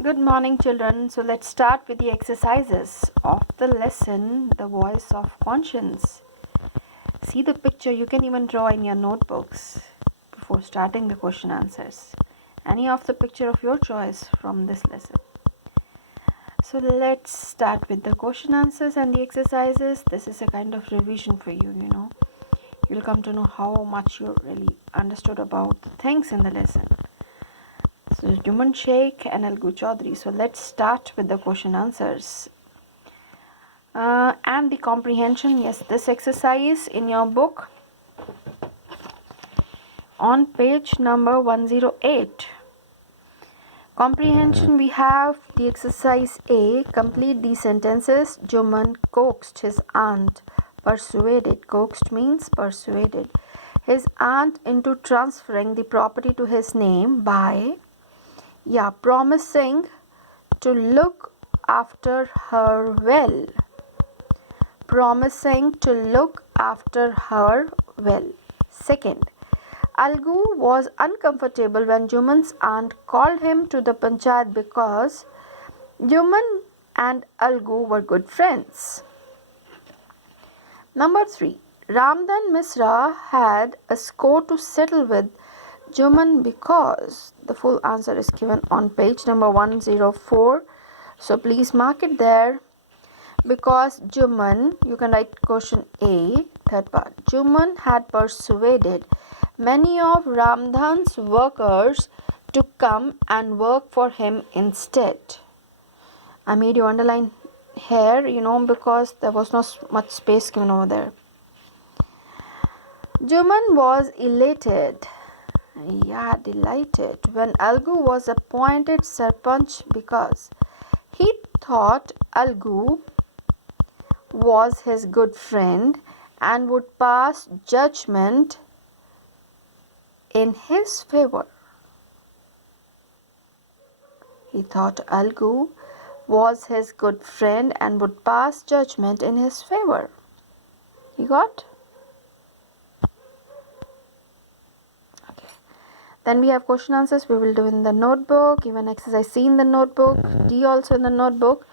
Good morning, children. So let's start with the exercises of the lesson, The Voice of Conscience. See the picture. You can even draw in your notebooks before starting the question answers. Any of the picture of your choice from this lesson. So let's start with the question answers and the exercises. This is a kind of revision for you, You'll come to know how much you really understood about the things in the lesson. So Juman Sheikh and Algu Chaudhary. So let's start with the question answers. And the comprehension. Yes, this exercise in your book on page number 108. Comprehension, we have the exercise A. Complete these sentences. Juman coaxed his aunt, persuaded. Coaxed means persuaded. His aunt into transferring the property to his name by promising to look after her well. Promising to look after her well. Second, Algu was uncomfortable when Juman's aunt called him to the panchayat because Juman and Algu were good friends. Number 3. Ramdan Misra had a score to settle with Juman because the full answer is given on page number 104. So please mark it there. Because Juman, you can write question A, third part. Juman had persuaded many of Ramdhan's workers to come and work for him instead. I made you underline here, because there was not much space given over there. Juman was elated. Delighted when Algu was appointed Sarpanch because he thought Algu was his good friend and would pass judgment in his favor. He thought Algu was his good friend and would pass judgment in his favor. You got? Then we have question answers we will do in the notebook, even exercise C in the notebook, D also in the notebook.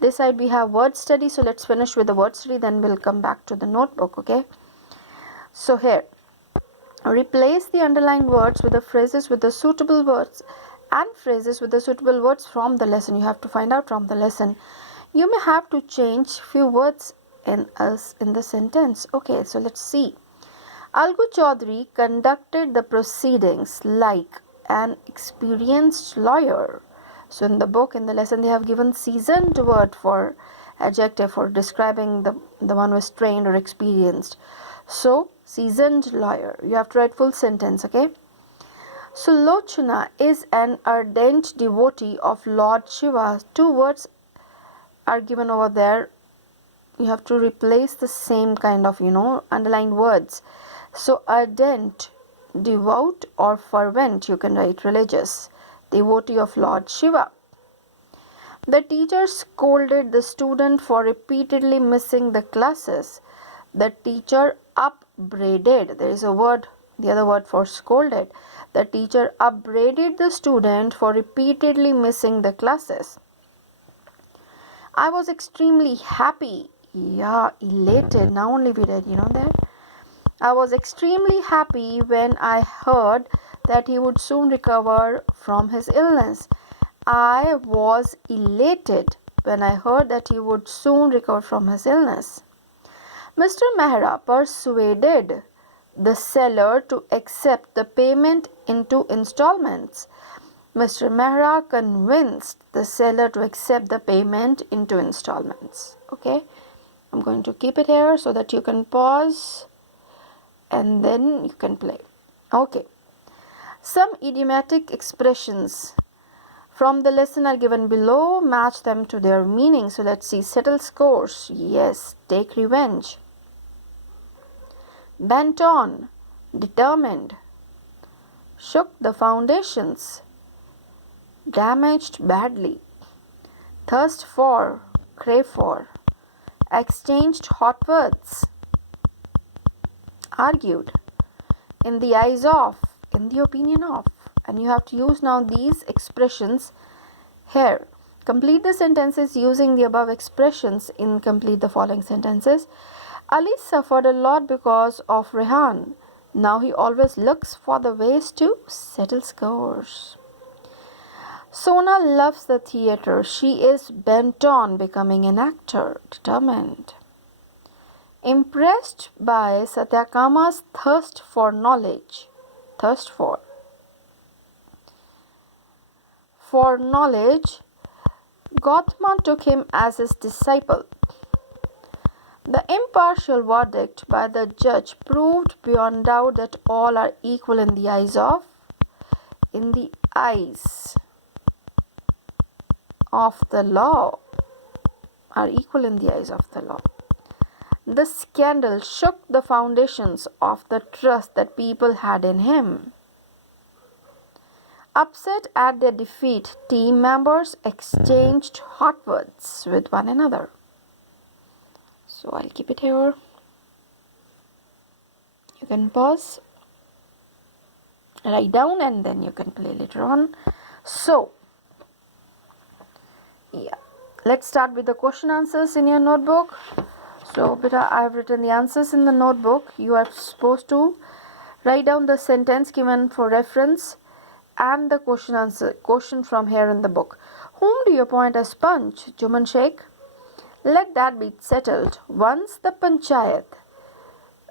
This side we have word study, so let's finish with the word study, then we'll come back to the notebook, okay? So here, replace the underlined words with the phrases with the suitable words and phrases with the suitable words from the lesson. You have to find out from the lesson. You may have to change few words in the sentence. Okay, so let's see. Algu Chaudhary conducted the proceedings like an experienced lawyer. So in the book, in the lesson, they have given seasoned word for adjective for describing the one who is trained or experienced. So, seasoned lawyer. You have to write full sentence, okay? So, Lochana is an ardent devotee of Lord Shiva. Two words are given over there. You have to replace the same kind of, underlined words. So, ardent, devout or fervent, you can write religious, devotee of Lord Shiva. The teacher scolded the student for repeatedly missing the classes. The teacher upbraided, there is a word, the other word for scolded. The teacher upbraided the student for repeatedly missing the classes. I was extremely happy. Elated. Now only we read, that. I was extremely happy when I heard that he would soon recover from his illness. I was elated when I heard that he would soon recover from his illness. Mr. Mehra persuaded the seller to accept the payment into installments. Mr. Mehra convinced the seller to accept the payment into installments. Okay, I'm going to keep it here so that you can pause and then you can play. Okay, some idiomatic expressions from the lesson are given below. Match them to their meaning. So let's see. Settle scores. Yes. Take revenge. Bent on. Determined. Shook the foundations. Damaged badly. Thirst for. Crave for. Exchanged hot words. Argued. In the eyes of. In the opinion of. And you have to use now these expressions Here, complete the sentences using the above expressions in complete the following sentences. Ali suffered a lot because of Rehan. Now he always looks for the ways to settle scores. Sona loves the theatre. She is bent on becoming an actor, determined. Impressed by Satyakama's thirst for knowledge. Thirst for knowledge, Gautama took him as his disciple. The impartial verdict by the judge proved beyond doubt that all are equal in the eyes of the law. Are equal in the eyes of the law. The scandal shook the foundations of the trust that people had in him. Upset at their defeat, team members exchanged hot words with one another. So I'll keep it here. You can pause, write down, and then you can play later on. So, yeah, let's start with the question answers in your notebook. So, beta, I have written the answers in the notebook. You are supposed to write down the sentence given for reference and the question from here in the book. Whom do you appoint as Panch? Juman Sheikh. Let that be settled. Once the Panchayat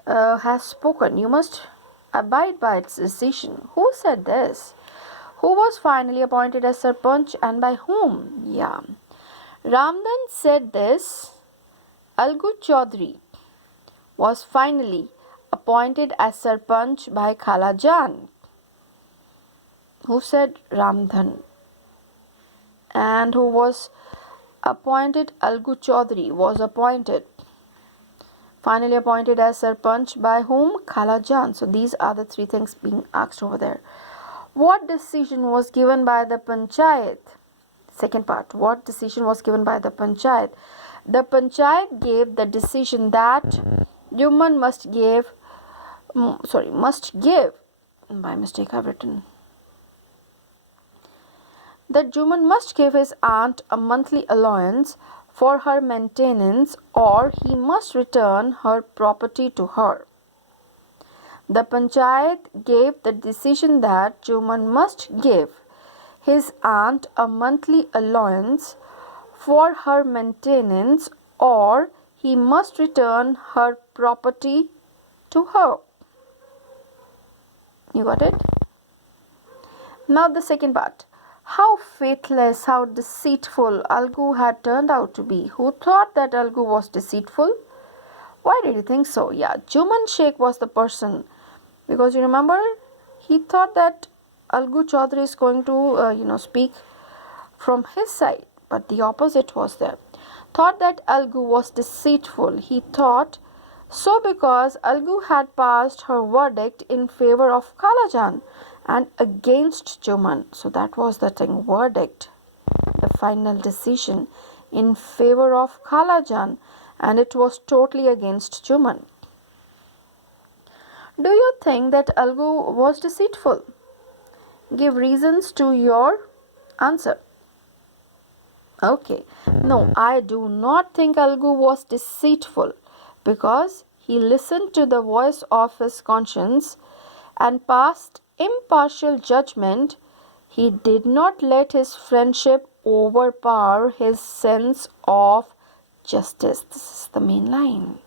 has spoken, you must abide by its decision. Who said this? Who was finally appointed as Sarpanch and by whom? Yeah. Ramdan said this. Algu Chaudhary was finally appointed as Sarpanch by Khala Jan. Who said? Ramdhan. And who was appointed? Algu Chaudhary was appointed. Finally appointed as Sarpanch by whom? Khala Jan. So these are the three things being asked over there. What decision was given by the Panchayat? Second part. What decision was given by the Panchayat? The Panchayat gave the decision that Juman must give, by mistake I've written, that Juman must give his aunt a monthly allowance for her maintenance or he must return her property to her. The Panchayat gave the decision that Juman must give his aunt a monthly allowance for her maintenance or he must return her property to her. You got it? Now the second part. How faithless, how deceitful Algu had turned out to be. Who thought that Algu was deceitful? Why did you think so? Yeah, Juman Sheikh was the person. Because you remember, he thought that Algu Chaudhary is going to, speak from his side. But the opposite was there. Thought that Algu was deceitful. He thought so because Algu had passed her verdict in favor of Kalajan and against Juman. So that was the thing, verdict, the final decision in favor of Kalajan, and it was totally against Juman. Do you think that Algu was deceitful? Give reasons to your answer. Okay, no, I do not think Algu was deceitful because he listened to the voice of his conscience and passed impartial judgment. He did not let his friendship overpower his sense of justice. This is the main line.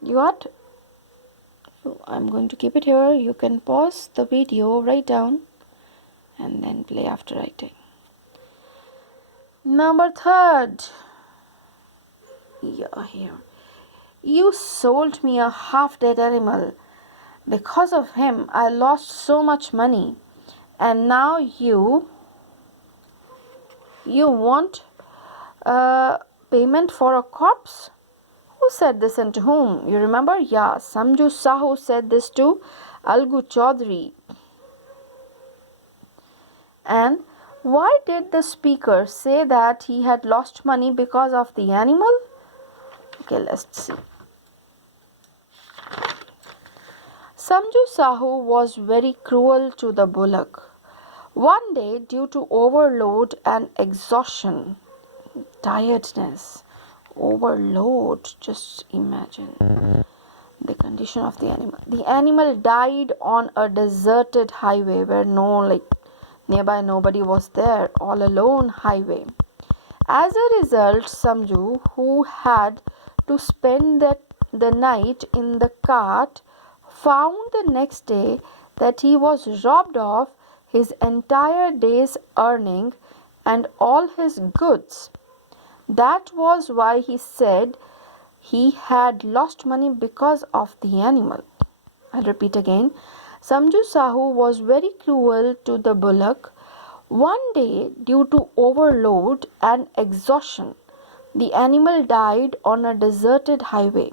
You got? So I'm going to keep it here. You can pause the video, write down, and then play after writing. Number third. Yeah, here. You sold me a half-dead animal. Because of him, I lost so much money. And now you want payment for a corpse? Who said this and to whom? You remember? Yeah, Samju Sahu said this to Algu Chaudhary. And why did the speaker say that he had lost money because of the animal? Okay, let's see. Samju Sahu was very cruel to the bullock. One day, due to overload and exhaustion, tiredness, overload, just imagine the condition of the animal. The animal died on a deserted highway where nearby nobody was there, all alone highway. As a result, Samju, who had to spend the night in the cart, found the next day that he was robbed of his entire day's earning and all his goods. That was why he said he had lost money because of the animal. I'll repeat again. Samju Sahu was very cruel to the bullock. One day, due to overload and exhaustion, the animal died on a deserted highway.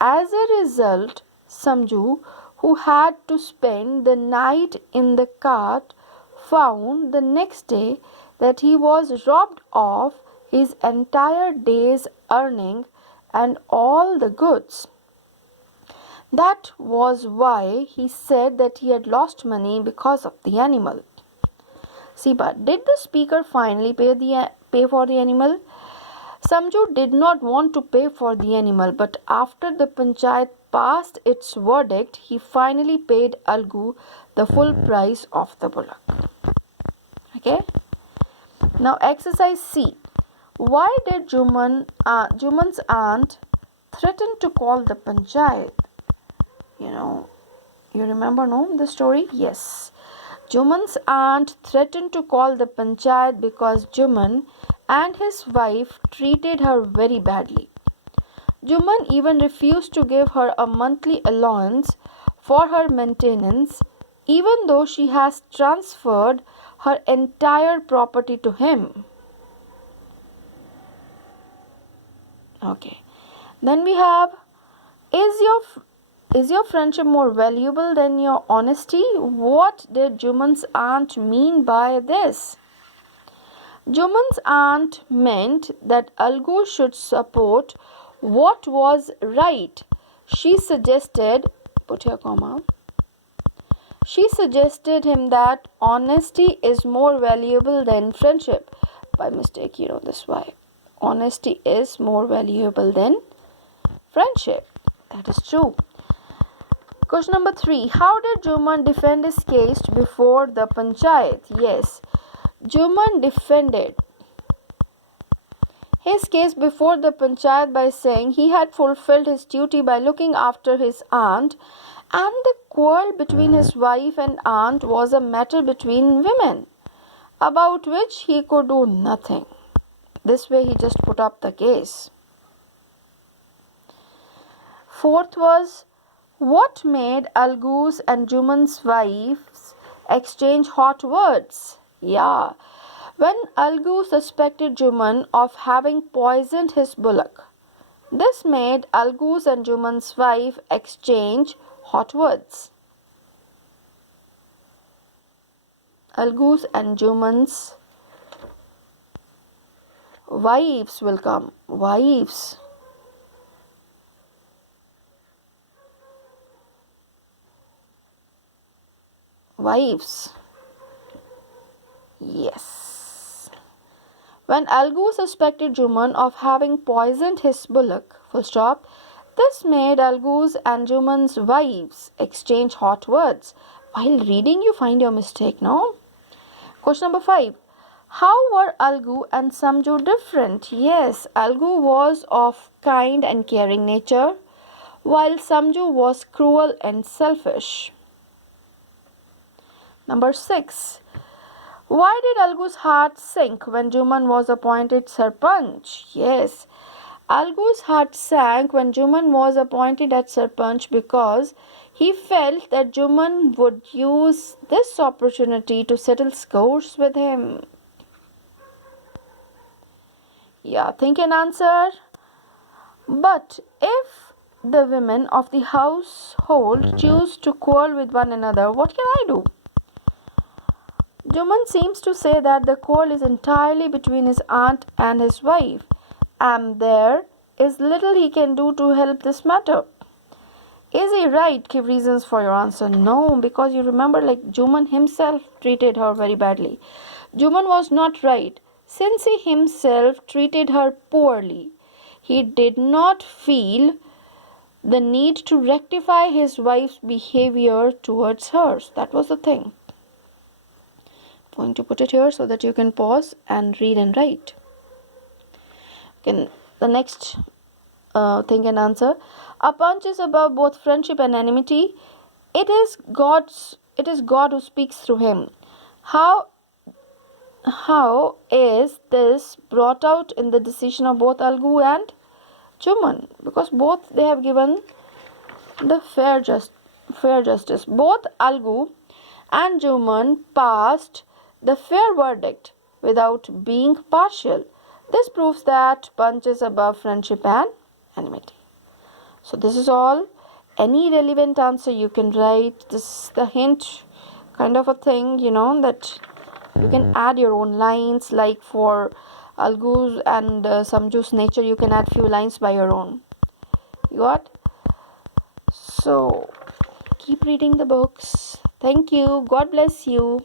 As a result, Samju, who had to spend the night in the cart, found the next day that he was robbed of his entire day's earning and all the goods. That was why he said that he had lost money because of the animal. See, but did the speaker finally pay for the animal? Samju did not want to pay for the animal, but after the panchayat passed its verdict, he finally paid Algu the full price of the bullock. Okay? Now exercise C. Why did Juman's aunt threaten to call the panchayat? You remember, no, the story? Yes. Juman's aunt threatened to call the panchayat because Juman and his wife treated her very badly. Juman even refused to give her a monthly allowance for her maintenance, even though she has transferred her entire property to him. Okay. Then we have, is your friendship more valuable than your honesty? What did Juman's aunt mean by this? Juman's aunt meant that Algu should support what was right. She suggested, put here comma, she suggested him that honesty is more valuable than friendship. By mistake, this why. Honesty is more valuable than friendship. That is true. Question number 3. How did Juman defend his case before the panchayat? Yes, Juman defended his case before the panchayat by saying he had fulfilled his duty by looking after his aunt, and the quarrel between his wife and aunt was a matter between women, about which he could do nothing. This way he just put up the case. Fourth was, what made Algu's and Juman's wives exchange hot words? Yeah, when Algu suspected Juman of having poisoned his bullock. This made Algu's and Juman's wife exchange hot words. Algu's and Juman's wives will come. Wives. Wives. Yes. When Algu suspected Juman of having poisoned his bullock, full stop, this made Algu's and Juman's wives exchange hot words. While reading, you find your mistake, no? Question number 5. How were Algu and Samju different? Yes, Algu was of kind and caring nature, while Samju was cruel and selfish. Number 6. Why did Algu's heart sink when Juman was appointed Sarpanch? Yes, Algu's heart sank when Juman was appointed as Sarpanch because he felt that Juman would use this opportunity to settle scores with him. Yeah, think and answer. But if the women of the household choose to quarrel with one another, what can I do? Juman seems to say that the quarrel is entirely between his aunt and his wife, and there is little he can do to help this matter. Is he right? Give reasons for your answer. No, because you remember, like, Juman himself treated her very badly. Juman was not right since he himself treated her poorly. He did not feel the need to rectify his wife's behavior towards hers. That was the thing. I'm going to put it here so that you can pause and read and write. Okay, the next thing and answer. A punch is above both friendship and enmity. It is God who speaks through him. How is this brought out in the decision of both Algu and Juman? Because both they have given the fair justice. Both Algu and Juman passed the fair verdict without being partial. This proves that punch is above friendship and enmity. So this is all. Any relevant answer you can write. This is the hint kind of a thing, that you can add your own lines. Like for Algu's and Samju's nature, you can add few lines by your own. You got? So keep reading the books. Thank you. God bless you.